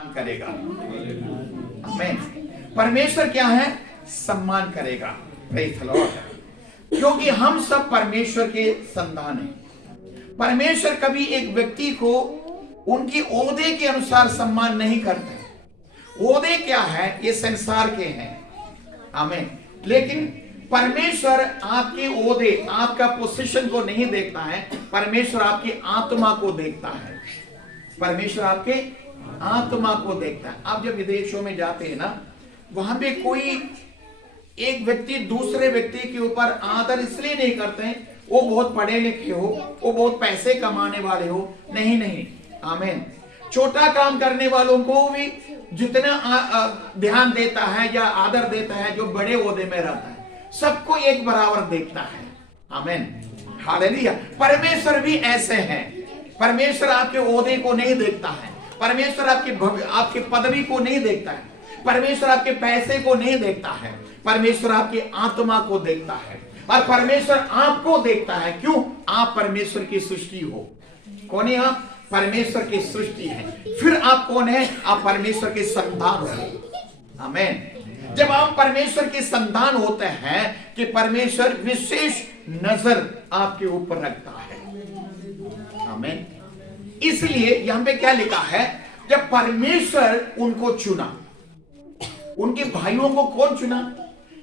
सम्मान करेगा। आमीन। परमेश्वर क्या है? सम्मान करेगा। Praise the Lord. क्योंकि हम सब परमेश्वर के संतान हैं। परमेश्वर कभी एक व्यक्ति को उनकी ओहदे के अनुसार सम्मान नहीं करते। ओहदे क्या है? ये संसार के हैं। आमीन। लेकिन परमेश्वर आपके ओहदे, आपका पोजीशन को नहीं देखता है। परमेश्वर आपकी आत्मा को देखता है। परमेश्वर आपके आत्मा को देखता है। आप जब विदेशों में जाते हैं ना, वहां पे कोई एक व्यक्ति दूसरे व्यक्ति के ऊपर आदर इसलिए नहीं करते हैं वो बहुत पढ़े लिखे हो, वो बहुत पैसे कमाने वाले हो। नहीं नहीं। आमीन। छोटा काम करने वालों को भी जितना ध्यान देता है या आदर देता है जो बड़े ओहदे में रहता है, सबको एक बराबर देखता है। आमीन। हालेलुया। परमेश्वर भी ऐसे हैं। परमेश्वर आपके ओहदे को नहीं देखता है। परमेश्वर आपकी पदवी को नहीं देखता है। परमेश्वर आपके पैसे को नहीं देखता है। परमेश्वर आपकी आत्मा को देखता है। और परमेश्वर आपको देखता है। क्यों? आप परमेश्वर की सृष्टि हो। कौन है आप? परमेश्वर की सृष्टि है। फिर आप कौन है? आप परमेश्वर के संतान हो। आमीन। जब आप परमेश्वर के संतान होते हैं कि परमेश्वर विशेष नजर आपके ऊपर रखता है। आमीन। इसलिए यहां पे क्या लिखा है? जब परमेश्वर उनको चुना, उनके भाइयों को कौन चुना?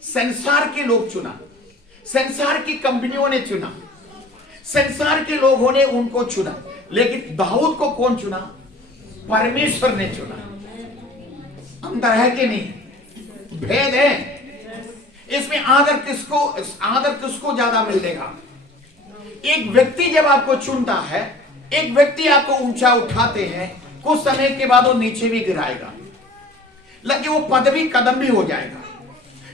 संसार के लोग चुना। संसार की कंपनियों ने चुना। संसार के लोगों ने उनको चुना। लेकिन दाऊद को कौन चुना? परमेश्वर ने चुना। अंतर है कि नहीं? भेद है इसमें। आदर किसको ज्यादा मिलेगा? एक व्यक्ति जब आपको चुनता है, एक व्यक्ति आपको ऊंचा उठाते हैं, कुछ समय के बाद वो नीचे भी गिराएगा, लेकिन वो पदवी कदम भी हो जाएगा।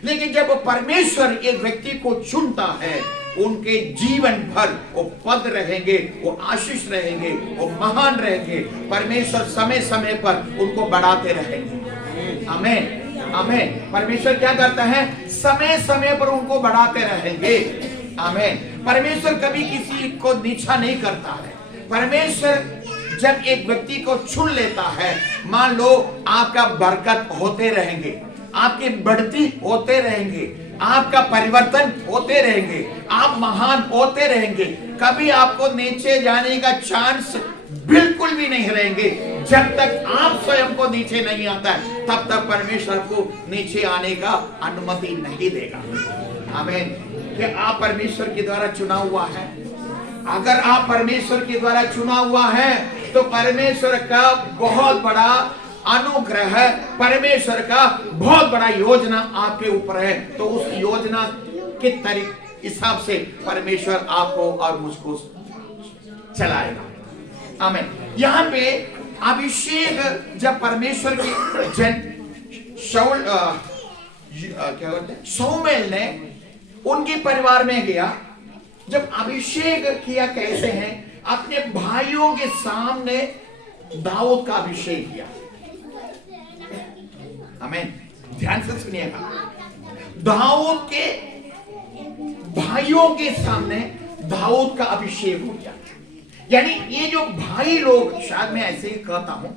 लेकिन जब परमेश्वर एक व्यक्ति को चुनता है, उनके जीवन भर वो पद रहेंगे, वो आशीष रहेंगे, वो महान रहेंगे। परमेश्वर समय समय पर उनको बढ़ाते रहेंगे। आमीन। आमीन। परमेश्वर क्या करता है? समय समय पर उनको बढ़ाते रहेंगे। आमीन। परमेश्वर कभी किसी को नीचा नहीं करता है। परमेश्वर जब एक व्यक्ति को चुन लेता है, मान लो आपका बरकत होते रहेंगे, आपकी बढ़ती होते रहेंगे, आपका परिवर्तन होते रहेंगे, आप महान होते रहेंगे। कभी आपको नीचे जाने का चांस बिल्कुल भी नहीं रहेंगे। जब तक आप स्वयं को नीचे नहीं आता है, तब तक परमेश्वर को नीचे आने का अनुमति नहीं देगा। आमीन। कि आप परमेश्वर के द्वारा चुना हुआ है। अगर आप परमेश्वर के द्वारा चुना हुआ है तो परमेश्वर का बहुत बड़ा अनुग्रह है, परमेश्वर का बहुत बड़ा योजना आपके ऊपर है। तो उस योजना के हिसाब से परमेश्वर आपको और मुझको चलाएगा। आमीन। यहाँ पे अभिषेक जब परमेश्वर की शमूएल ने उनके परिवार में गया, जब अभिषेक किया कैसे है? अपने भाइयों के सामने दाऊद का अभिषेक किया। आमीन। ध्यान से सुनिएगा। दाऊद के भाइयों के सामने दाऊद का अभिषेक हो गया। यानी ये जो भाई लोग, शायद मैं ऐसे ही कहता हूं,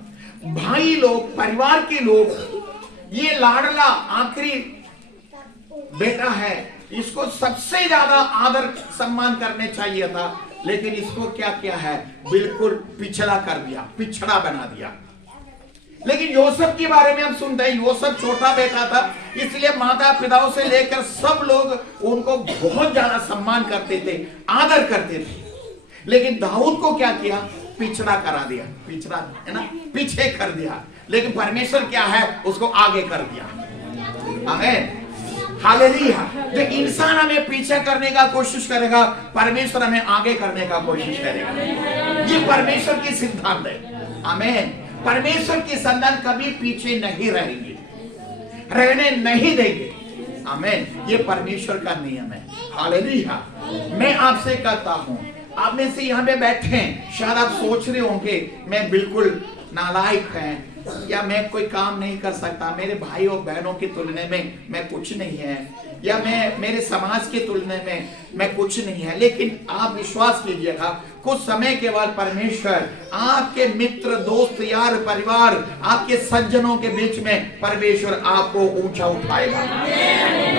भाई लोग, परिवार के लोग, ये लाडला आखिरी बेटा है, इसको सबसे ज्यादा आदर सम्मान करने चाहिए था, लेकिन इसको क्या किया है? बिल्कुल पिछड़ा कर दिया, पिछड़ा बना दिया। लेकिन यूसुफ के बारे में हम सुनते हैं, यूसुफ छोटा बेटा था, इसलिए माता पिताओं से लेकर सब लोग उनको बहुत ज्यादा सम्मान करते थे, आदर करते थे। लेकिन दाऊद को क्या किया? पिछड़ा करा दिया। पिछड़ा है ना, पीछे कर दिया। लेकिन परमेश्वर क्या है? उसको आगे कर दिया। आमीन। हालेलुया। जो इंसान हमें पीछे करने का कोशिश करेगा, परमेश्वर हमें आगे करने का कोशिश करेगा। ये परमेश्वर की सिद्धांत है। आमीन। परमेश्वर की संतान कभी पीछे नहीं रहेंगे, रहने नहीं देंगे। आमीन। ये परमेश्वर का नियम है। हालेलुया। मैं आपसे कहता हूं, आप में से यहाँ पे बैठे हैं, शायद आप सोच रहे होंगे मैं बिल्कुल नालायक है, या मैं कोई काम नहीं कर सकता, मेरे भाई और बहनों की तुलना में मैं कुछ नहीं है, या मैं मेरे समाज के तुलना में मैं कुछ नहीं है, लेकिन आप विश्वास कीजिएगा कुछ समय के बाद परमेश्वर आपके मित्र, दोस्त, यार, परिवार, आपके सज्जनों के बीच में परमेश्वर आपको ऊंचा उठाएगा।